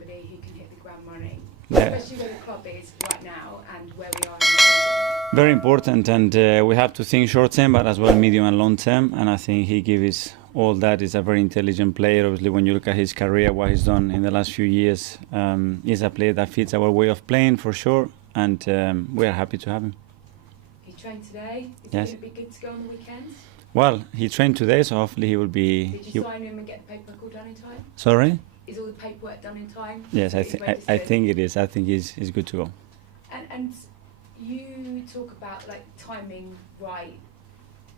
somebody who can hit the ground running, Yeah. especially where the club is right now and where we are in the season? Very important, and we have to think short term, but as well medium and long term. And I think he gives all that. He's a very intelligent player. Obviously, when you look at his career, what he's done in the last few years, he's a player that fits our way of playing for sure, and we are happy to have him. He trained today. Is Yes. it going to be good to go on the weekends? Well, he trained today, so hopefully he will be. Did you sign him and get the paperwork all done in time? Sorry? Is all the paperwork done in time? Yes, I He's think registered? it is. I think he's good to go. And you talk about like timing right.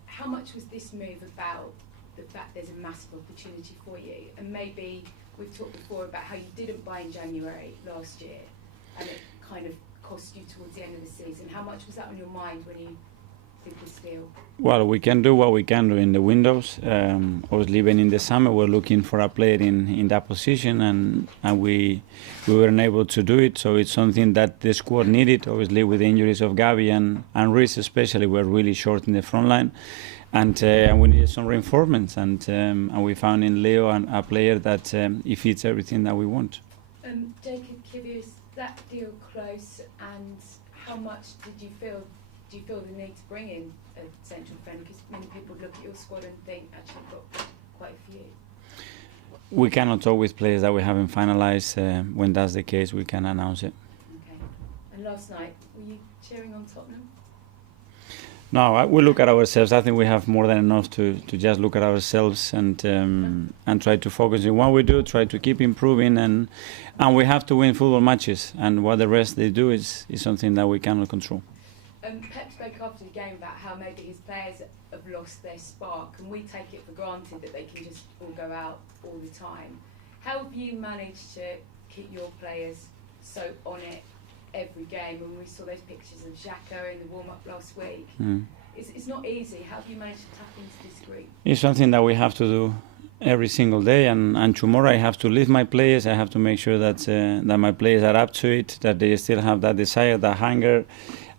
How much was this move about the fact there's a massive opportunity for you? And maybe we've talked before about how you didn't buy in January last year and it kind of cost you towards the end of the season. How much was that on your mind when you did this deal? Well, we can do what we can do in the windows. Obviously, even in the summer, we're looking for a player in that position, and we weren't able to do it. So it's something that the squad needed. Obviously, with the injuries of Gavi and Reece especially, we're really short in the front line, and we needed some reinforcements. And we found in Leo a player that he fits everything that we want. Jacob Kivior, is that deal close? And how much did you feel? Do you feel the need to bring in a central defender? Because many people look at your squad and think, actually, you've got quite a few. We cannot talk with players that we haven't finalised. When that's the case, we can announce it. Okay. And last night, were you cheering on Tottenham? No, we look at ourselves. I think we have more than enough to just look at ourselves and try to focus on what we do, try to keep improving, and we have to win football matches. And what the rest they do is something that we cannot control. Pep spoke after the game about how maybe his players have lost their spark, and we take it for granted that they can just all go out all the time. How have you managed to keep your players so on it every game? When we saw those pictures of Xhaka in the warm-up last week, it's not easy. How have you managed to tap into this group? It's something that we have to do every single day, and tomorrow I have to lift my players. I have to make sure that my players are up to it, that they still have that desire, that hunger,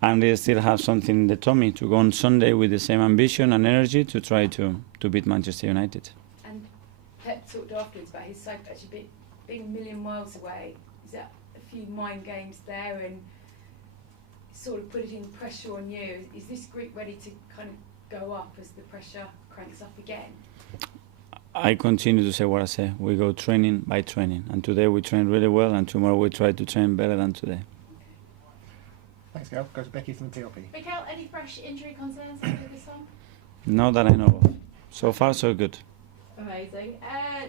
and they still have something in the tummy to go on Sunday with the same ambition and energy to try to beat Manchester United. And Pep talked afterwards about his side actually being a million miles away. Is that a few mind games there and sort of putting pressure on you? Is this group ready to kind of go up as the pressure cranks up again? I continue to say what I say. We go training by training, and today we train really well, and tomorrow we try to train better than today. Thanks, Gail. Goes Becky from the PLP. Mikel, any fresh injury concerns after this one? Not that I know of. So far, so good. Amazing.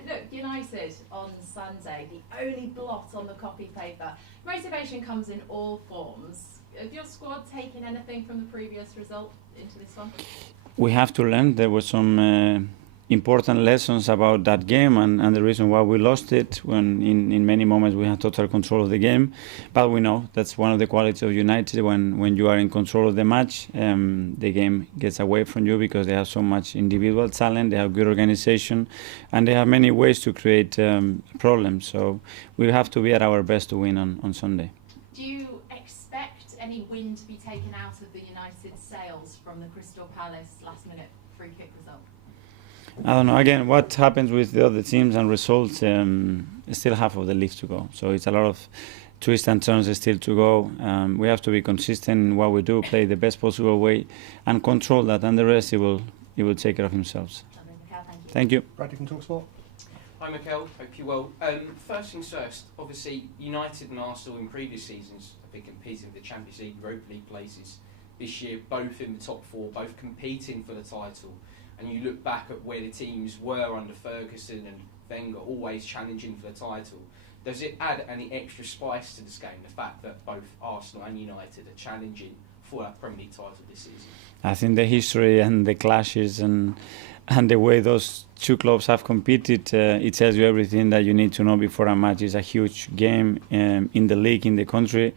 Look, United on Sunday, the only blot on the copy paper. Motivation comes in all forms. Have your squad taken anything from the previous result into this one? We have to learn. There were some important lessons about that game and the reason why we lost it, when in many moments we had total control of the game. But we know that's one of the qualities of United. When you are in control of the match, the game gets away from you because they have so much individual talent, they have good organization, and they have many ways to create problems. So we have to be at our best to win on Sunday. Do you expect any wind to be taken out of the United sails from the Crystal Palace last-minute free-kick result? I don't know. Again, what happens with the other teams and results, still half of the league to go. So it's a lot of twists and turns still to go. We have to be consistent in what we do, play the best possible way, and control that. And the rest, it will take care of themselves. Thank you. Bradley from TalkSport. Hi Mikel, hope you're well. First things first, obviously United and Arsenal in previous seasons have been competing for the Champions League, Europa League places. This year, both in the top four, both competing for the title. And you look back at where the teams were under Ferguson and Wenger, always challenging for the title. Does it add any extra spice to this game, the fact that both Arsenal and United are challenging for that Premier League title this season? I think the history and the clashes and the way those two clubs have competed, it tells you everything that you need to know before a match. It's a huge game in the league, in the country,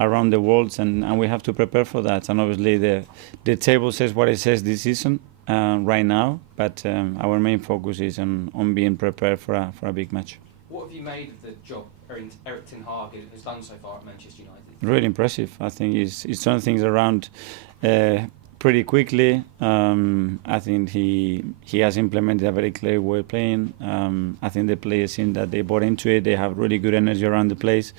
around the world, and we have to prepare for that. And obviously the table says what it says this season. Right now, but our main focus is on being prepared for a big match. What have you made of the job Erik ten Hag has done so far at Manchester United? Really impressive. I think he's done things around pretty quickly. I think he has implemented a very clear way of playing. I think the players seen that they bought into it. They have really good energy around the place,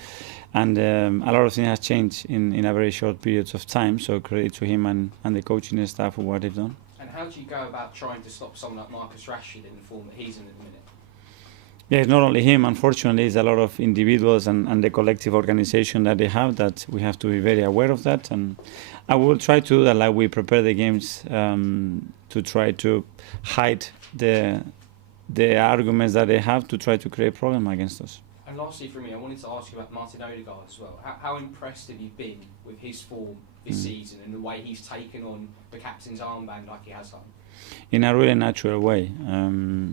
and a lot of things has changed in a very short period of time. So credit to him and the coaching staff for what they've done. And how do you go about trying to stop someone like Marcus Rashford in the form that he's in at the minute? Yeah, it's not only him. Unfortunately, it's a lot of individuals and the collective organization that they have that we have to be very aware of that. And I will try to do that, like we prepare the games to try to hide the arguments that they have to try to create problem against us. And lastly for me, I wanted to ask you about Martin Odegaard as well. How impressed have you been with his form this season and the way he's taken on the captain's armband like he has done? In a really natural way.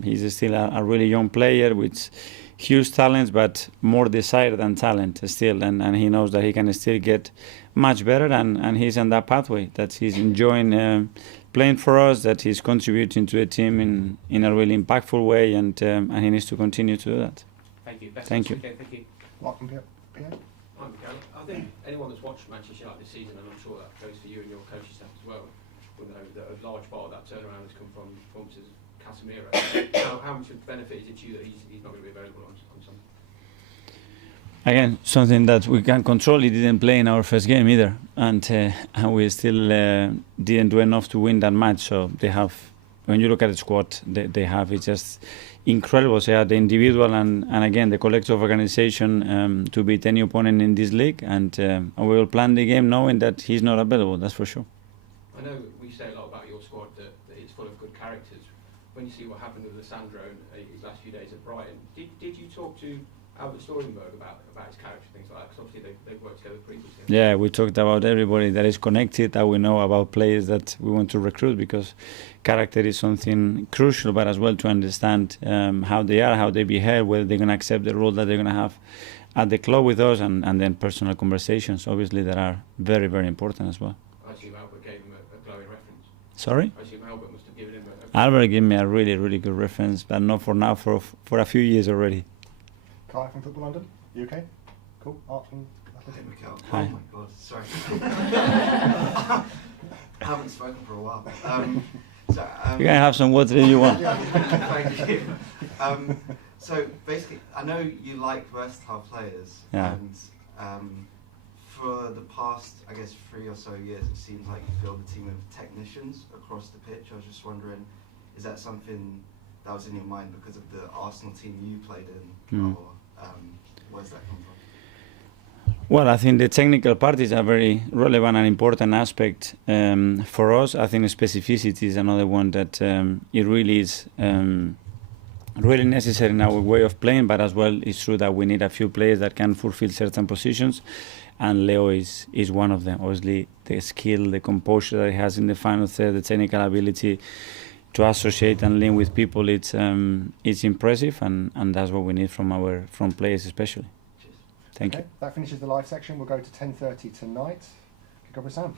He's still a really young player with huge talents, but more desire than talent still. And he knows that he can still get much better, and he's on that pathway, that he's enjoying playing for us, that he's contributing to the team in a really impactful way, and he needs to continue to do that. Thank you. Thank you. Thank you. Welcome, Pierre. Hi, Mikel. I think anyone that's watched Manchester United this season, and I'm sure that goes for you and your coaching staff as well, will know that a large part of that turnaround has come from performances of Casemiro. How much of benefit is it to you that he's not going to be available on Sunday? Again, something that we can control. He didn't play in our first game either, and we still didn't do enough to win that match. So they have, when you look at the squad, they have, it's just incredible. So the individual and again the collective organization to beat any opponent in this league, and we will plan the game knowing that he's not available. That's for sure. I know we say a lot about your squad that it's full of good characters. When you see what happened with Lissandro in his last few days at Brighton, did you talk to Albert Storenberg about his character, things like that? Because obviously they've worked together previously. Yeah, we talked about everybody that is connected, that we know about players that we want to recruit, because character is something crucial, but as well to understand how they are, how they behave, whether they're going to accept the role that they're going to have at the club with us, and then personal conversations, obviously, that are very, very important as well. I assume Albert gave him a glowing reference. Sorry? I assume Albert must have given him Albert gave me a really, really good reference, but not for now, for a few years already. Kai from Football London, UK. Cool. Art from Athletic. Hey, Mikel. Hi. Oh my god, sorry. I haven't spoken for a while. You can have some water if you want. Thank you. So basically, I know you like versatile players, Yeah. and for the past, I guess, 3 or so years, it seems like you build a team of technicians across the pitch. I was just wondering, is that something that was in your mind because of the Arsenal team you played in, or where's that come from? Well, I think the technical part is a very relevant and important aspect for us. I think specificity is another one that it really is really necessary in our way of playing, but as well it's true that we need a few players that can fulfill certain positions, and Leo is one of them. Obviously, the skill, the composure that he has in the final third, the technical ability to associate and link with people, it's impressive, and that's what we need from our front players especially. Cheers. Thank you. That finishes the live section. We'll go to 10:30 tonight. Kick over Sam.